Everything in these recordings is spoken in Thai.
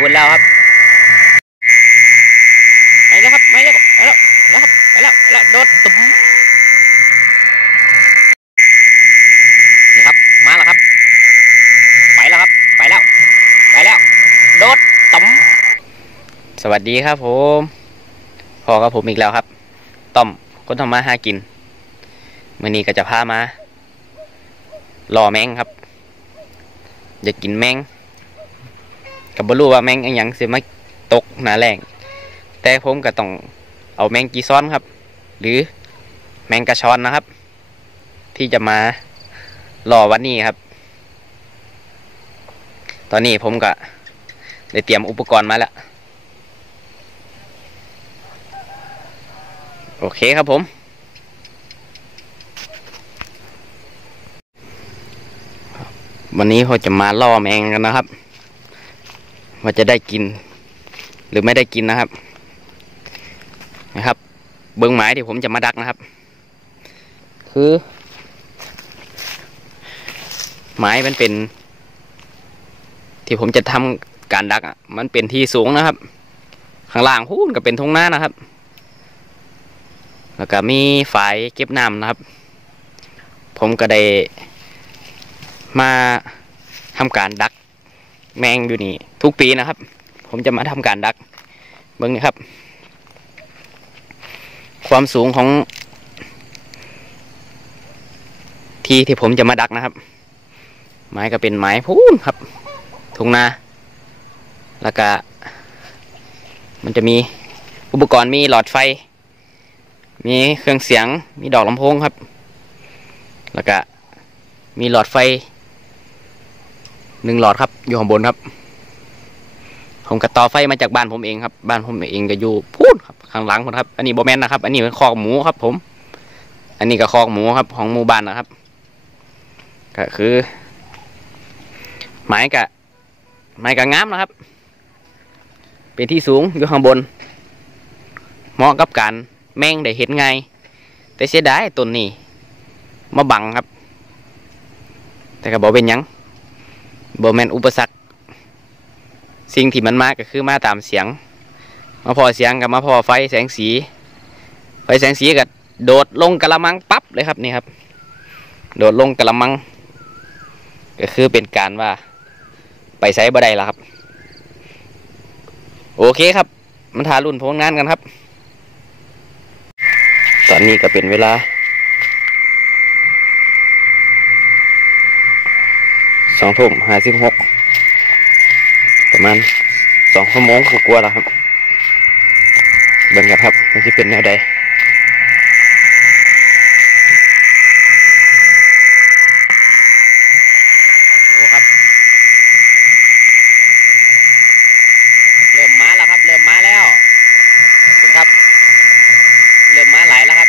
พุ่นแล้วครับไปแล้วครับไปแล้วไปแล้วแล้วครับไปแล้วแล้วโดดตุ้มนี่ครับมาแล้วครับ ไปแล้วครับ ไปแล้ว ไปแล้ว โดดตุ้มสวัสดีครับผมพอกับผมอีกแล้วครับต้อมคนทำมาหากินมื่อนี้ก็จะพามาล่อแมงครับอยากกินแมง กับบรู้ว่าแมงอันหยังสิมาตกหนาแรงแต่ผมก็ต้องเอาแมงกีซ้อนครับ หรือแมงกระชอนนะครับ ที่จะมาล่อวันนี้ครับ ตอนนี้ผมก็ได้เตรียมอุปกรณ์มาแล้วโอเคครับผม วันนี้เขาจะมาล่อแมงกันนะครับ ว่าจะได้กิน หรือไม่ได้กินนะครับ นะครับ เบิ้งหมายที่ผมจะมาดักนะครับ คือหมายมันเป็น ที่ผมจะทำการดักอะ มันเป็นที่สูงนะครับ ข้างล่างพูนก็เป็นทุ่งนานะครับ แล้วก็มีฝายเก็บน้ำนะครับ ผมก็ได้มาทำการดัก แมงอยู่นี่ ทุกปีนะครับ ผมจะมาทำการดัก เบิ้งนะครับ ความสูงของ ที่ที่ผมจะมาดักนะครับ ไม้ก็เป็นไม้พูนครับทุ่งนาแล้วก็มันจะมีอุปกรณ์มีหลอดไฟ มีเครื่องเสียง มีดอกลำโพงครับ แล้วก็มีหลอดไฟ หนึ่งหลอดครับ อยู่ข้างบนครับ ผมกระต่อไฟมาจากบ้านผมเองครับ บ้านผมเองก็อยู่พูดครับข้างหลังผมครับ อันนี้โบแมนนะครับ อันนี้เป็นคอกหมูครับ ผม อันนี้ก็คอกหมูครับ ของหมู่บ้านนะครับ ก็คือ ไม้กะไม้กะงามนะครับ เป็นที่สูงอยู่ข้างบน เหมาะกับการแมงได้เห็นไง แต่เสียดายต้นนี้มาบังครับ แต่ก็บอกเป็นยัง บแมนอุปสรรค สิ่งที่มันมาก็คือมาตามเสียง มาพอเสียงกับมาพอไฟแสงสี ไฟแสงสีก็โดดลงกระมังปั๊บเลยครับนี่ครับ โดดลงกระมัง ก็คือเป็นการว่า ไปใช้บ่ได้แล้วครับ โอเคครับ มันทารุ่นพวกงานกันครับ ตอนนี้ก็เป็นเวลา องทุ่มห้าสิบหกประมาณสองชั่วโมงกลัวาแล้วครับเบิ่งกันครับมันจะเป็นแนวใดครับ เริ่มมาแล้วครับ เริ่มมาแล้วขอบคุณครับ เริ่มมาไหลายแล้วครับ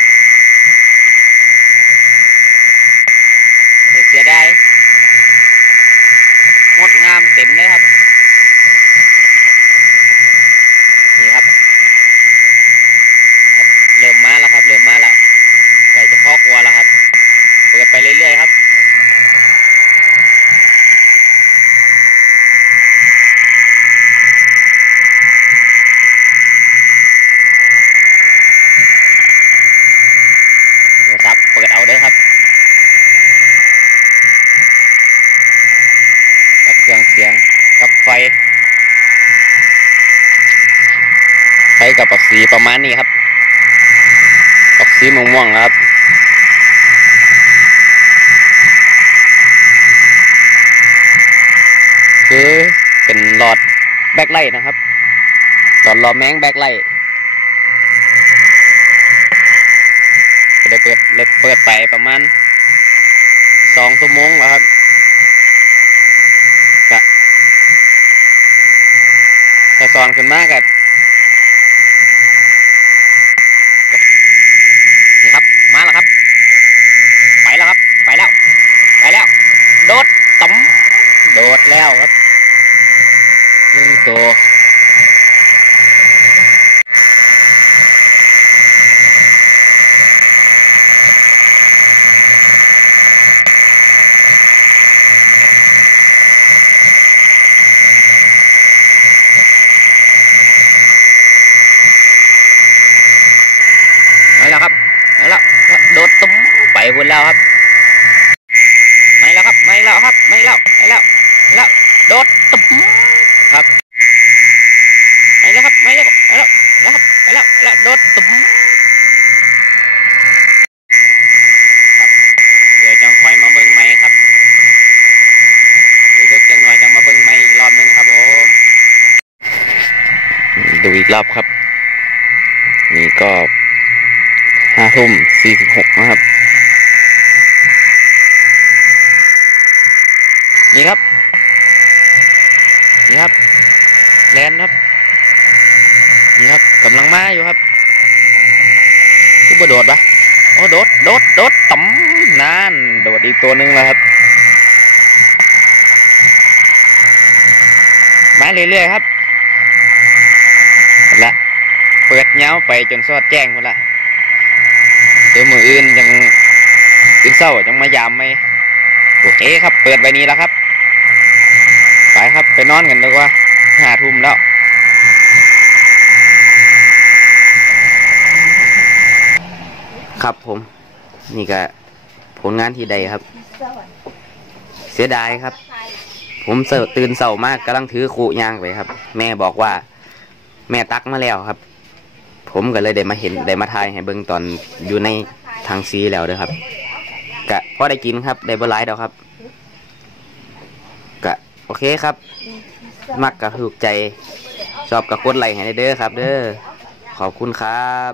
เสียดาย งดงาม เต็มเลยครับ นี่ครับครับ เริ่มมาแล้วครับ เริ่มมาแล้วใกล้จะเข้อครัวแล้วครับ เปิดไปเรื่อยๆครับ โทรศัพท์เปิดเอาเด้อครับ กับเครื่องเสียงกับไฟ ไฟกับปักสีประมาณนี้ครับปักสีม่วงๆนะครับคือเป็นหลอดแบ็คไลท์นะครับ หลอดหลอดแมงแบ็คไลท์ก็ได้เปิดเลิกเปิดไปประมาณสองชั่วโมงแล้วครับถ้าสอนขึ้นมากกับ โดดแล้วครับหนึ่งตัวไม่แล้วครับไม่แล้วโดดตุ้มไปหุ่นแล้วครับ ไม่แล้วครับ ไม่แล้วครับ ไม่แล้วไม่แล้ว แล้วโดดตุ๊บครับไม่แล้วครับไม่แล้วไม่แล้วแล้วครับไม่แล้วแล้วโดดตุ๊บครับเดี๋ยวจังคอยมาเบิ่งไม้ครับดูเด็กจังหน่อยจังมาเบิ่งไม้อีกรอบหนึงครับผมดูอีกรอบครับ นี่ก็ห้าทุ่มสี่สิบหกนะครับ นี่ครับ นี่ครับแลนครับ นี่ครับกำลังมาอยู่ครับคือบ่โดดปะโอ้โดดโดดโดดต่ำนานโดดอีกตัวหนึ่งแล้วครับมาเรื่อยๆครับหมดละเปิดเงาไปจนสอดแจ้งหมดละเดี๋ยวมืออื่นยังอื่นเศร้ายังมายามไหมโอเคครับ เปิดใบนี้แล้วครับ ครับ ไปนอนกันดีกว่าหาทุ่มแล้วครับผม นี่ก็ผลงานที่ใดครับ เสียดายครับ ผมตื่นเสาร์มากกำลังถือขู่ยางไปครับ แม่บอกว่า แม่ตักมาแล้วครับ ผมก็เลยได้มาเห็นได้มาทายให้เบิ่งตอนอยู่ในทางซีแล้วเด้อครับกะพอได้กินครับได้บ่หลายดอกครับ โอเคครับ มักกับถูกใจ ชอบกับกดไลค์ให้ได้เด้อครับ เด้อขอบคุณครับ